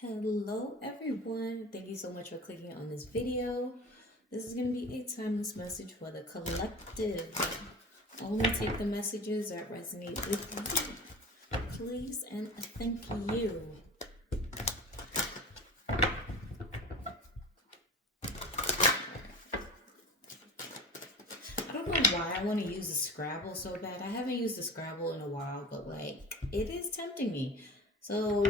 Hello everyone, thank you so much for clicking on this video. This is going to be a timeless message for the collective. Only take the messages that resonate with you, please, and thank you. I don't know why I want to use the Scrabble so bad. I haven't used the Scrabble in a while, but it is tempting me. So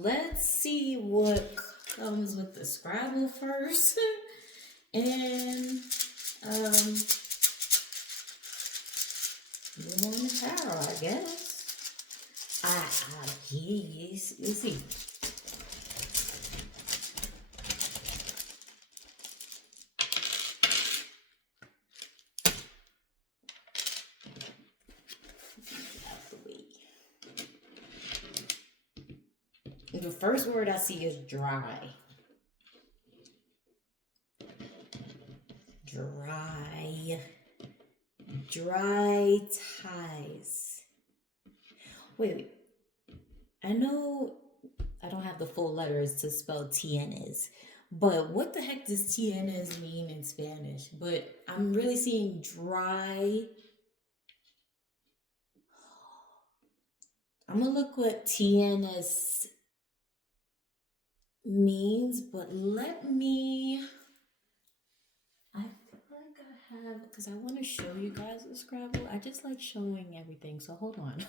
let's see what comes with the Scrabble first. And move on to tarot, I guess. Yes, let's see. Out the way. The first word I see is dry. Dry ties. Wait. I know I don't have the full letters to spell tienes, but what the heck does tienes mean in Spanish? But I'm really seeing dry. I'm gonna look what tienes means, but let me. I feel like I have, because I want to show you guys the Scrabble. I just like showing everything, so hold on.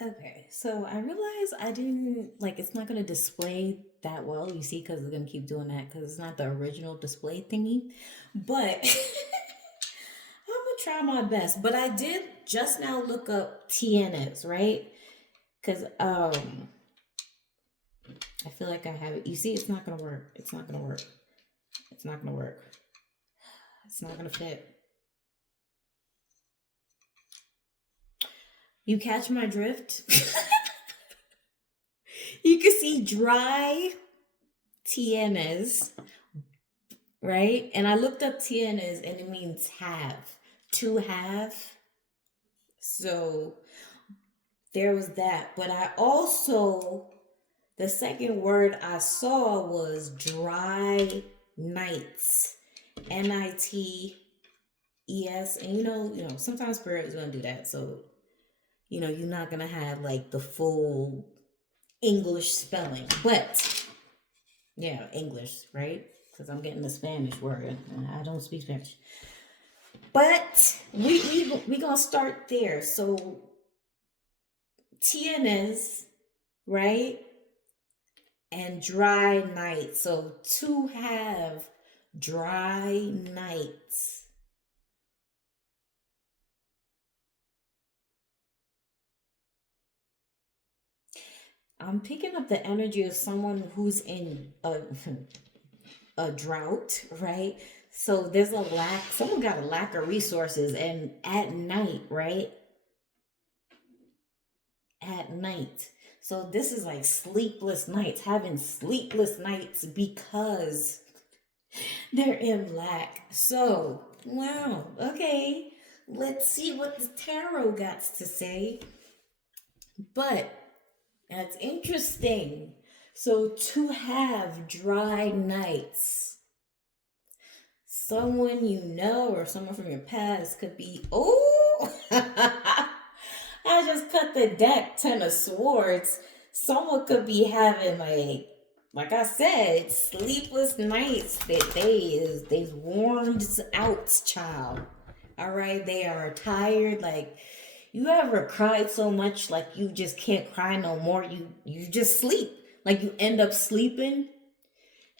Okay, so I realized I didn't it's not gonna display that well, you see, because it's gonna keep doing that because it's not the original display thingy. But I'm gonna try my best. But I did just now look up TNS, right? Because I feel like I have it. You see, it's not gonna work. It's not gonna work. It's not gonna work. It's not gonna fit. You catch my drift? You can see dry tienes, right? And I looked up tienes and it means have, to have. So there was that. But I also, the second word I saw was dry nights. Nites. And sometimes spirit is gonna do that. So, you're not gonna have the full English spelling. But yeah, English, right? Because I'm getting the Spanish word. I don't speak Spanish. But we gonna start there. So tienes, right? And dry nights. So to have dry nights. I'm picking up the energy of someone who's in a drought, right? So there's a lack, someone got a lack of resources, and at night, right? At night. So this is like sleepless nights, having sleepless nights because they're in lack. So, wow, okay. Let's see what the tarot got to say. But that's interesting. So, to have dry nights, someone you know or someone from your past could be, oh, I just cut the deck, 10 of swords. Someone could be having like I said, sleepless nights. They've worn out, child. All right, they are tired. Like, you ever cried so much like you just can't cry no more? You just sleep. Like, you end up sleeping,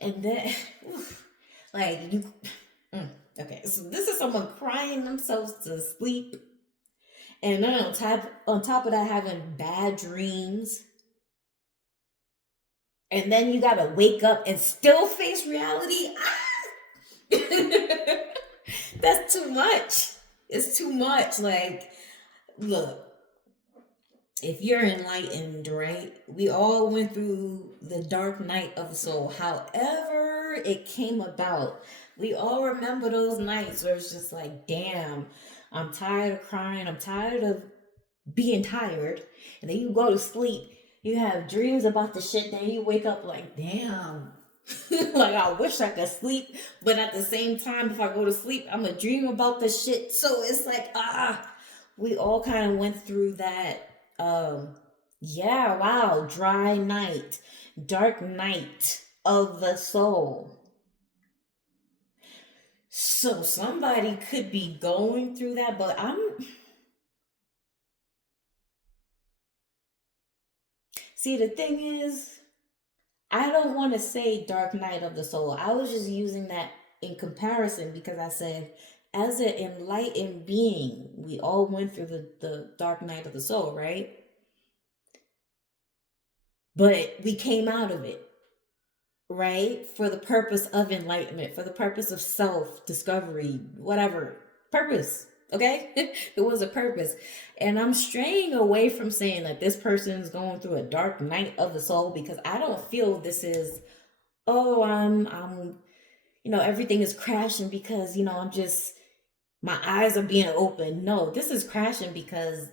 and then like you. Okay, so this is someone crying themselves to sleep, and then on top of that, having bad dreams, and then you gotta wake up and still face reality. That's too much. It's too much. Like, look, if you're enlightened, right? We all went through the dark night of the soul. However, it came about. We all remember those nights where it's just like, damn, I'm tired of crying. I'm tired of being tired. And then you go to sleep You have dreams about the shit, then you wake up like, damn. Like I wish I could sleep, but at the same time, if I go to sleep, I'm gonna dream about the shit. So it's like, we all kind of went through that. Yeah, wow, dry night, dark night of the soul. So somebody could be going through that, but see, the thing is, I don't want to say dark night of the soul. I was just using that in comparison because I said, as an enlightened being, we all went through the dark night of the soul, right? But we came out of it, right? For the purpose of enlightenment, for the purpose of self discovery, whatever purpose. Okay, it was a purpose, and I'm straying away from saying that this person's going through a dark night of the soul because I don't feel this is, oh, I'm everything is crashing because I'm just, my eyes are being open. No, this is crashing because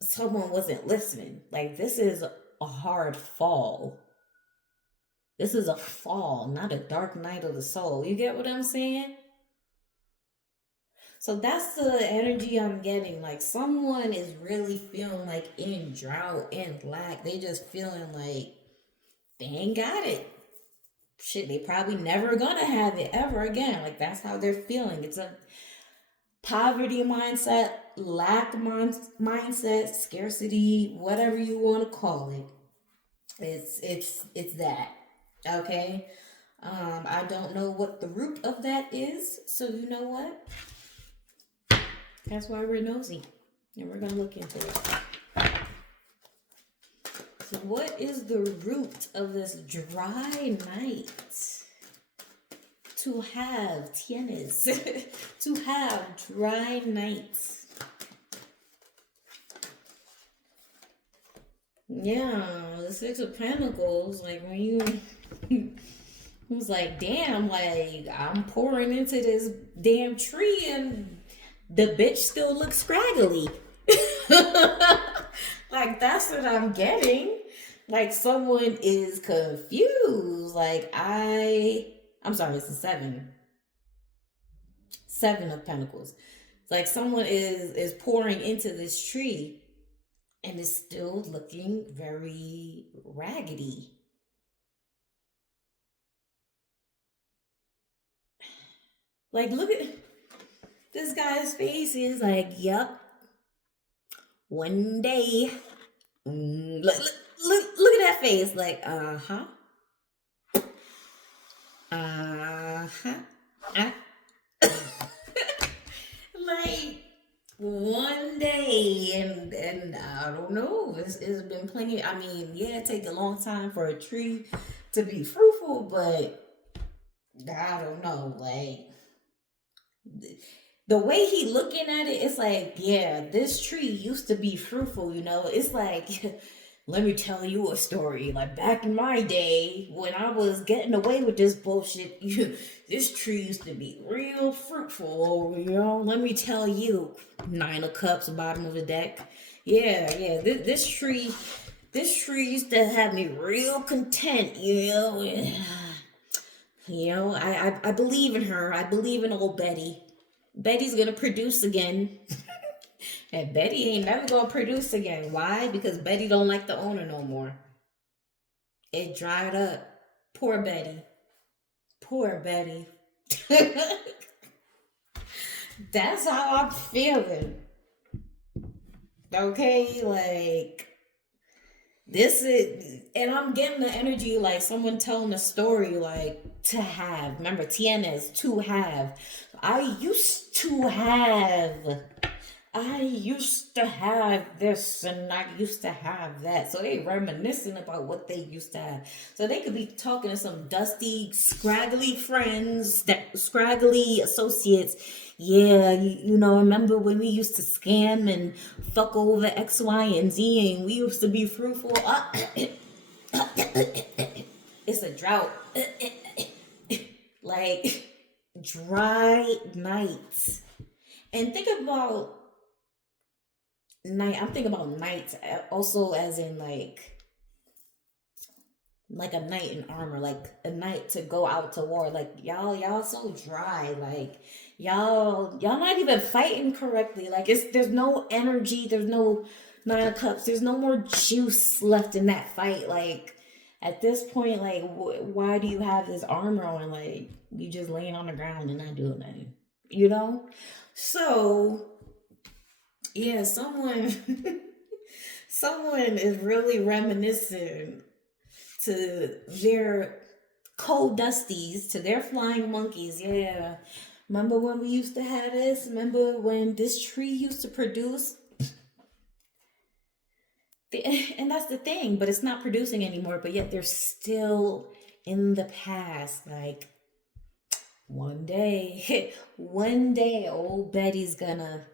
someone wasn't listening. Like, this is a hard fall. This is a fall, not a dark night of the soul. You get what I'm saying? So that's the energy I'm getting. Like, someone is really feeling like in drought, in lack. They just feeling like they ain't got it. Shit, they probably never gonna have it ever again. Like, that's how they're feeling. It's a poverty mindset, mindset, scarcity, whatever you want to call it. It's that. Okay. I don't know what the root of that is, so you know what? That's why we're nosy, and we're gonna look into it. So, what is the root of this dry night? To have tienes, to have dry nights. Yeah, the Six of Pentacles, like when you it was like, damn, like I'm pouring into this damn tree and the bitch still looks scraggly. Like, that's what I'm getting. Like, someone is confused. Like, I'm sorry, it's a seven of Pentacles. It's like someone is pouring into this tree and is still looking very raggedy. Like, look at this guy's face. He's like, yep, one day. Look at that face. Like, uh-huh. Uh-huh. Uh. Like, one day, and I don't know. It's been plenty. I mean, yeah, it takes a long time for a tree to be fruitful, but I don't know. Like, the way he looking at it, it's like, yeah, this tree used to be fruitful. It's like, let me tell you a story. Like, back in my day, when I was getting away with this bullshit, this tree used to be real fruitful. Let me tell you, Nine of Cups, bottom of the deck. Yeah. This tree used to have me real content. I believe in her. I believe in old Betty. Betty's gonna produce again. And Betty ain't never gonna produce again. Why? Because Betty don't like the owner no more. It dried up. Poor Betty. Poor Betty. That's how I'm feeling. Okay, like, this is, and I'm getting the energy like someone telling a story, like, to have. Remember, tienes, to have. I used to have. I used to have this and I used to have that. So they reminiscing about what they used to have. So they could be talking to some dusty, scraggly friends, that scraggly associates. Yeah, remember when we used to scam and fuck over X, Y, and Z and we used to be fruitful? It's a drought. Like, dry nights. And think about night. I'm thinking about knights also as in like a knight in armor, like a knight to go out to war. Like y'all so dry. Like y'all not even fighting correctly. Like there's no energy. There's no nine of cups. There's no more juice left in that fight. Like at this point, like why do you have this armor on? Like you just laying on the ground and not doing nothing. You know. So yeah, someone is really reminiscent to their cold dusties, to their flying monkeys. Yeah. Remember when we used to have this? Remember when this tree used to produce? And that's the thing, but it's not producing anymore, but yet they're still in the past. Like one day old Betty's gonna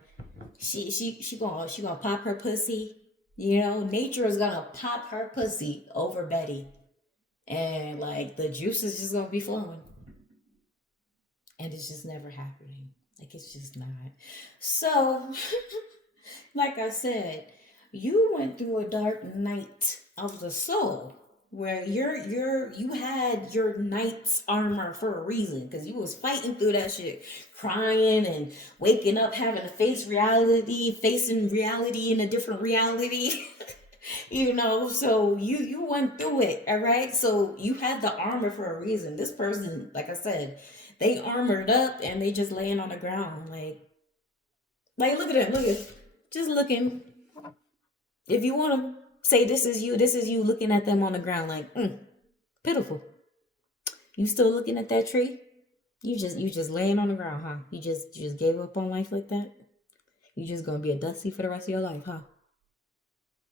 she gonna pop her pussy. You know, nature is gonna pop her pussy over Betty. And like the juice is just gonna be flowing. And it's just never happening. Like it's just not. So, like I said, you went through a dark night of the soul where you had your knight's armor for a reason because you was fighting through that shit, crying and waking up having to facing reality in a different reality. You know, so you went through it, all right? So you had the armor for a reason. This person, like I said, they armored up and they just laying on the ground like look at it, look at it. Just looking. If you want to say this is you looking at them on the ground like pitiful. You still looking at that tree? You just laying on the ground, huh? You just gave up on life like that? You just gonna be a dusty for the rest of your life, huh?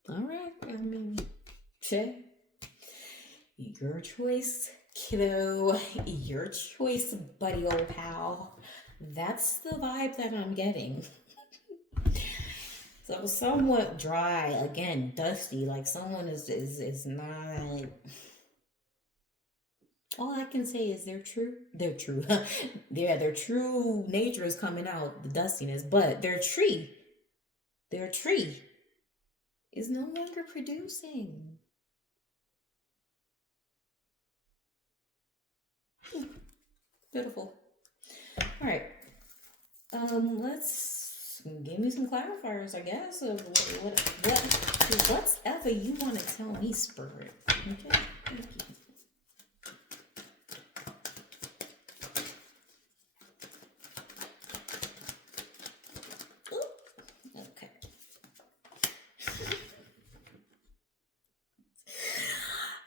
All right. I mean, check. Your choice, kiddo. Your choice, buddy old pal. That's the vibe that I'm getting. So somewhat dry, again, dusty. Like someone is not. All I can say is they're true. They're true. Yeah, their true nature is coming out, the dustiness. But their tree, is no longer producing. Beautiful. All right. Let's give me some clarifiers, I guess, of whatever you want to tell me, Spirit. Okay, thank you. Ooh, okay.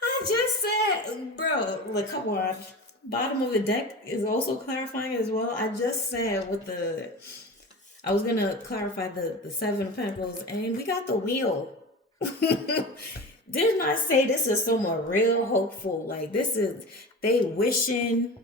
I just said, bro, like, come on. Bottom of the deck is also clarifying as well. I just said I was gonna clarify the Seven of Pentacles, and we got the Wheel. Didn't I say this is someone real hopeful? Like this is they wishing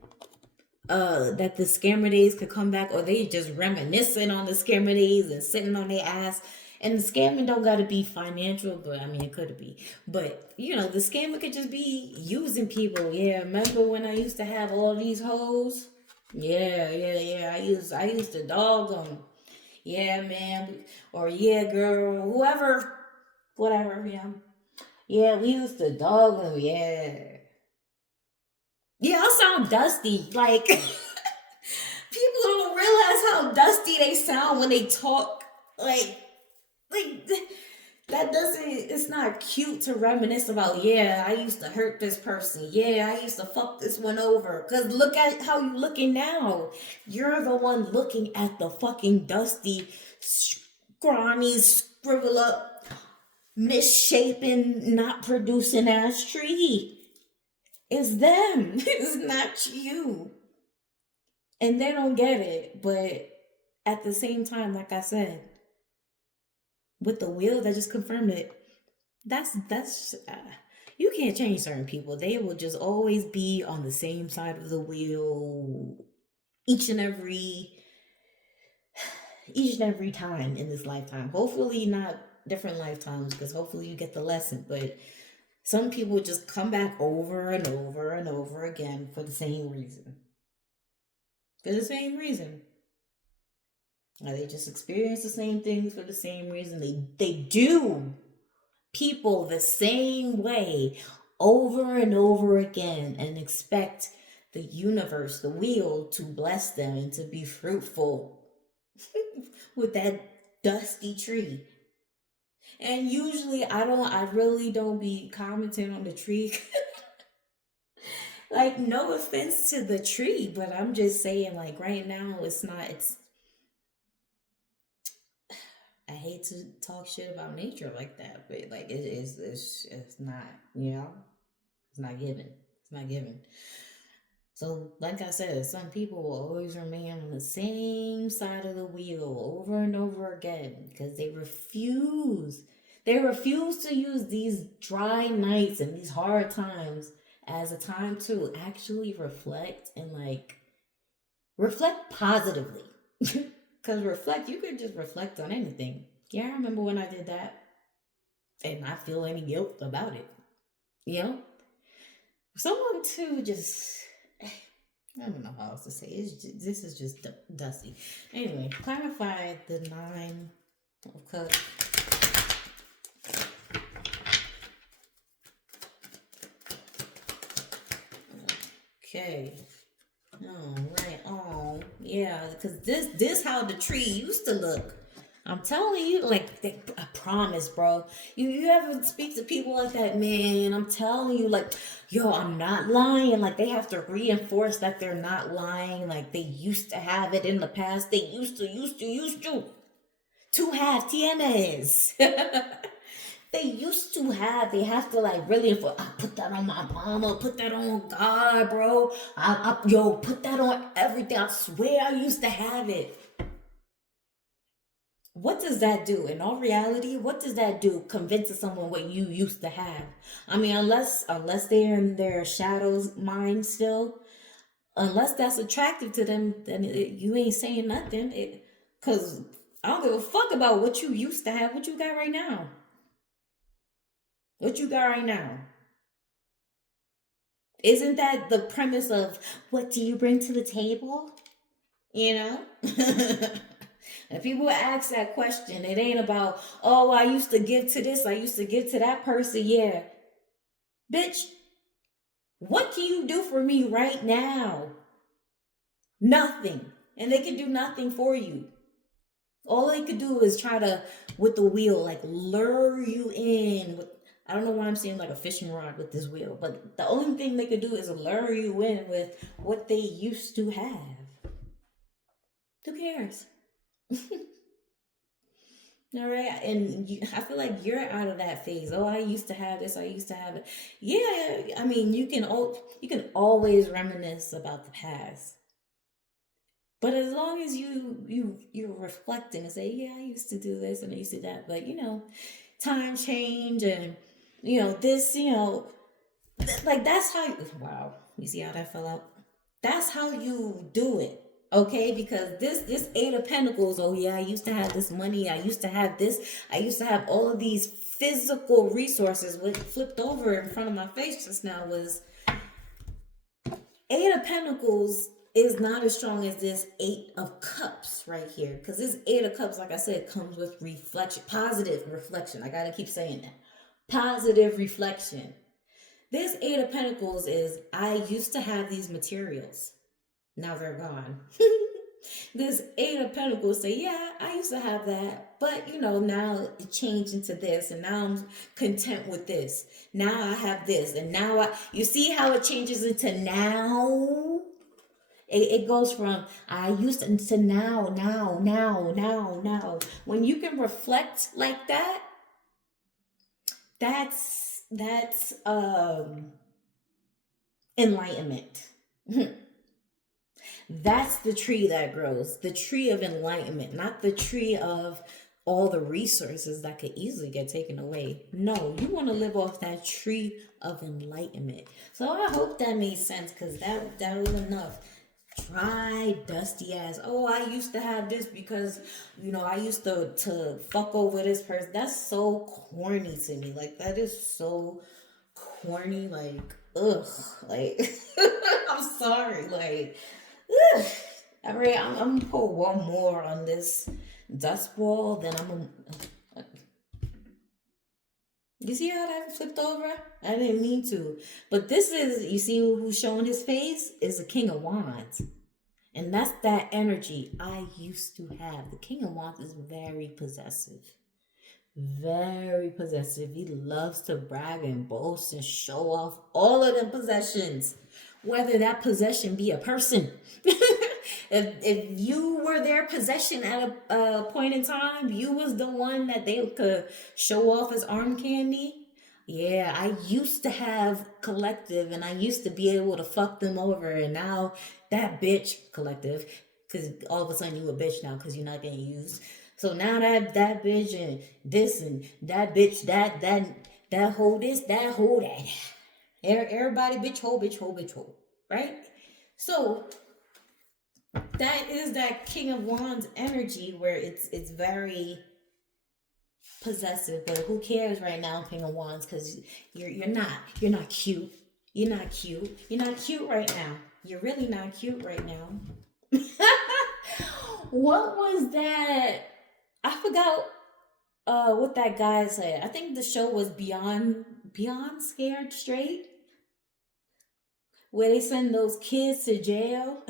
that the scammer days could come back, or they just reminiscing on the scammer days and sitting on their ass. And the scamming don't gotta be financial, but I mean it could be. But you know, the scammer could just be using people. Yeah, remember when I used to have all these hoes? Yeah. I used to dog them. Yeah, man. Or yeah, girl, whoever, whatever. Yeah, we used to dog them. Yeah. Yeah, I sound dusty. Like people don't realize how dusty they sound when they talk. Like that doesn't. It's not cute to reminisce about. Yeah, I used to hurt this person. Yeah, I used to fuck this one over. Cause look at how you looking now. You're the one looking at the fucking dusty, scrawny, scribble up, misshapen, not producing ass tree. It's them. It's not you. And they don't get it. But at the same time, like I said, with the wheel that just confirmed it, that's you can't change certain people. They will just always be on the same side of the wheel each and every each and every time in this lifetime. Hopefully not different lifetimes because hopefully you get the lesson, but some people just come back over and over and over again for the same reason. For the same reason. Or they just experience the same things for the same reason. They do people the same way over and over again and expect the universe, the wheel, to bless them and to be fruitful with that dusty tree. And usually I really don't be commenting on the tree. Like, no offense to the tree, but I'm just saying, like, right now it's not, it's, I hate to talk shit about nature like that, but like it's not, you know, it's not given. It's not given. So, like I said, some people will always remain on the same side of the wheel over and over again because they refuse. They refuse to use these dry nights and these hard times as a time to actually reflect and like reflect positively. Because reflect, you could just reflect on anything. Yeah, I remember when I did that and not feel any guilt about it. You know? Someone to just I don't know how else to say it. This is just dusty. Anyway, clarify the nine of cups. Okay. All right. Oh, yeah. Because this how the tree used to look. I'm telling you, like I promise, bro. You ever speak to people like that, man? I'm telling you, like, yo, I'm not lying. Like they have to reinforce that they're not lying. Like they used to have it in the past. They used to have tienes. They used to have. They have to like really. I put that on my mama. Put that on God, bro. Yo, put that on everything. I swear, I used to have it. What does that do? In all reality, what does that do? Convincing someone what you used to have. I mean, unless they're in their shadows mind still, unless that's attractive to them, then you ain't saying nothing. Cause I don't give a fuck about what you used to have. What you got right now? What you got right now? Isn't that the premise of what do you bring to the table? You know? And people ask that question. It ain't about, oh, I used to give to this, I used to give to that person. Yeah. Bitch, what can you do for me right now? Nothing. And they can do nothing for you. All they could do is try to, with the wheel, like lure you in. I don't know why I'm saying like a fishing rod with this wheel, but the only thing they could do is lure you in with what they used to have. Who cares? All right, and I feel like you're out of that phase. Oh, I used to have this. I used to have it. Yeah, I mean, you can always reminisce about the past, but as long as you're reflecting and say, yeah, I used to do this and I used to do that, but time change and this, like that's how. Wow, you see how that fell out? That's how you do it. Okay, because this eight of pentacles, oh yeah, I used to have this money, I used to have this, I used to have all of these physical resources. What flipped over in front of my face just now was eight of pentacles is not as strong as this eight of cups right here, because this eight of cups, like I said, comes with reflection, positive reflection. I gotta keep saying that, positive reflection. This eight of pentacles is, I used to have these materials, now they're gone. This eight of pentacles say, yeah, I used to have that, but now it changed into this, and now I'm content with this. Now I have this, and now you see how it changes into now. It goes from I used to now. When you can reflect like that, that's enlightenment. That's the tree that grows, the tree of enlightenment, not the tree of all the resources that could easily get taken away. No, you want to live off that tree of enlightenment. So I hope that made sense, because that was enough. Dry, dusty ass. Oh, I used to have this because I used to fuck over this person. That's so corny to me. Like, that is so corny. Like, ugh. Like, I'm sorry. Like, ugh. All right, I'm gonna pull one more on this dust ball. Then I'm gonna. You see how that flipped over? I didn't mean to, but this is. You see who's showing his face is the King of Wands. And that's that energy I used to have. The King of Wands is very possessive. Very possessive. He loves to brag and boast and show off all of the possessions. Whether that possession be a person. If you were their possession at a point in time, you was the one that they could show off as arm candy. Yeah, I used to have collective and I used to be able to fuck them over. And now that bitch collective, because all of a sudden you a bitch now because you're not getting used. So now that bitch and this and that bitch, that whole this, that whole that. Everybody bitch hole, bitch hole, bitch hole. Right? So that is that King of Wands energy where it's very possessive, but who cares right now, King of Wands, because you're not cute. You're not cute. You're not cute right now. You're really not cute right now. What was that? I forgot what that guy said. I think the show was Beyond Scared Straight, where they send those kids to jail.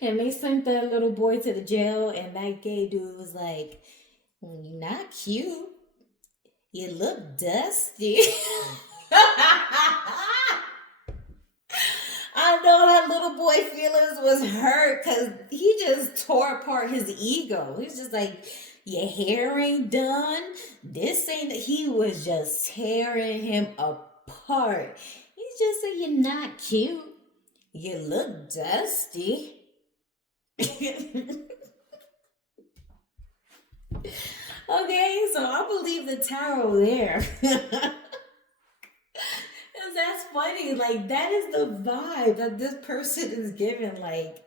And they sent that little boy to the jail, and that gay dude was like, "Well, you're not cute. You look dusty." I know that little boy feelings was hurt because he just tore apart his ego. He was just like, your hair ain't done. This ain't. He was just tearing him apart. He's just saying, you're not cute. You look dusty. Okay, so I believe the tarot there. That's funny. Like, that is the vibe that this person is giving. Like,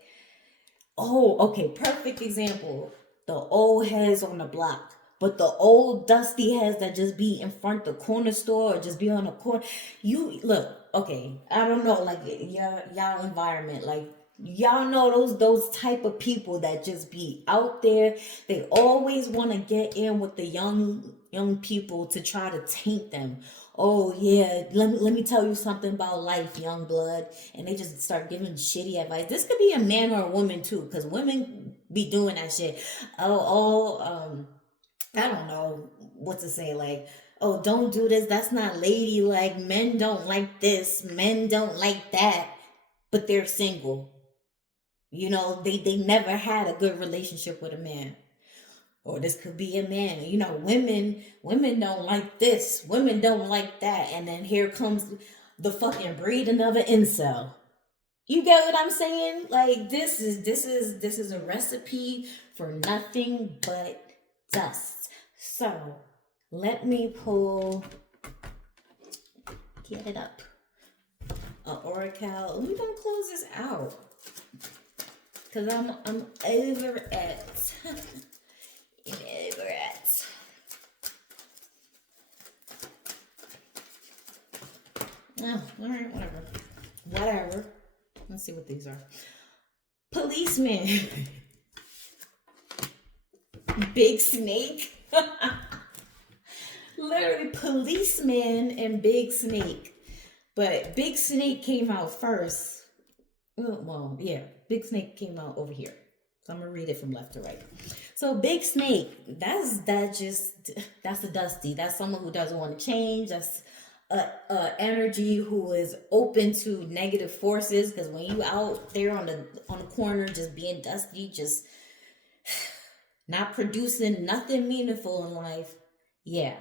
oh, okay, perfect example. The old heads on the block. But the old dusty heads that just be in front the corner store or just be on the corner. You look, okay, I don't know, like y'all environment, like y'all know those type of people that just be out there. They always want to get in with the young people to try to taint them. Oh yeah, let me tell you something about life, young blood. And they just start giving shitty advice. This could be a man or a woman too, because women be doing that shit. I don't know what to say. Like, oh, don't do this. That's not ladylike. Men don't like this. Men don't like that. But they're single. You know, they never had a good relationship with a man. Or this could be a man. You know, women don't like this. Women don't like that. And then here comes the fucking breeding of an incel. You get what I'm saying? Like, this is a recipe for nothing but dust. So let me get it up. Oracle. We're gonna close this out. Cause I'm over it. I'm over it. Oh, alright, whatever. Let's see what these are. Policeman. Big snake. Literally, policeman and big snake. But big snake came out first. Well, yeah, big snake came out over here. So I'm gonna read it from left to right. So big snake, that's a dusty. That's someone who doesn't want to change. That's a energy who is open to negative forces. Because when you out there on the corner, just being dusty, just not producing nothing meaningful in life, yeah,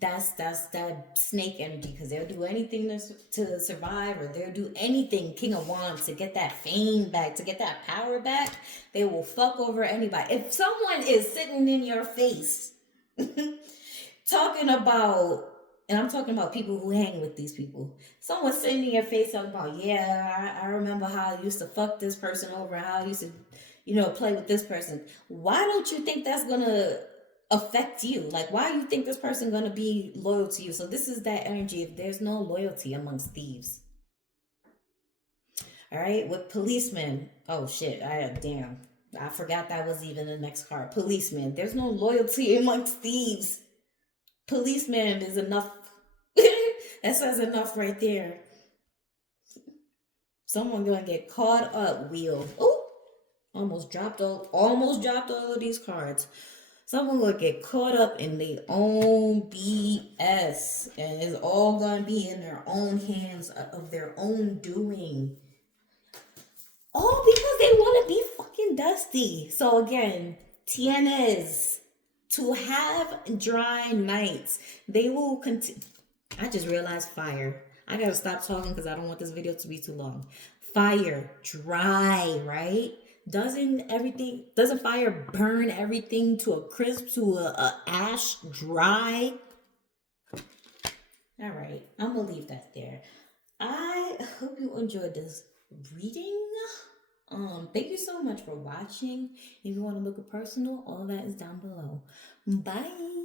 that's that snake energy, because they'll do anything to survive, or they'll do anything, King of Wands, to get that fame back, to get that power back. They will fuck over anybody. If someone is sitting in your face talking about, and I'm talking about people who hang with these people, someone's sitting in your face talking about, yeah, I remember how I used to fuck this person over, how I used to, play with this person. Why don't you think that's gonna affect you? Like, why do you think this person gonna be loyal to you? So this is that energy. If there's no loyalty amongst thieves, All right, with policemen. Oh shit! Damn. I forgot that was even the next card. Policemen. There's no loyalty amongst thieves. Policeman is enough. That says enough right there. Someone gonna get caught up. Wheel. Oh, almost dropped all of these cards. Someone will get caught up in their own BS, and it's all gonna be in their own hands of their own doing. All because they want to be fucking dusty. So again, tienes to have dry nights. They will continue. I just realized fire. I gotta stop talking because I don't want this video to be too long. Fire, dry, right? Doesn't fire burn everything to a crisp, to a ash dry? All right, I'm gonna leave that there. I hope you enjoyed this reading. Thank you so much for watching. If you want to look at personal, all that is down below. Bye.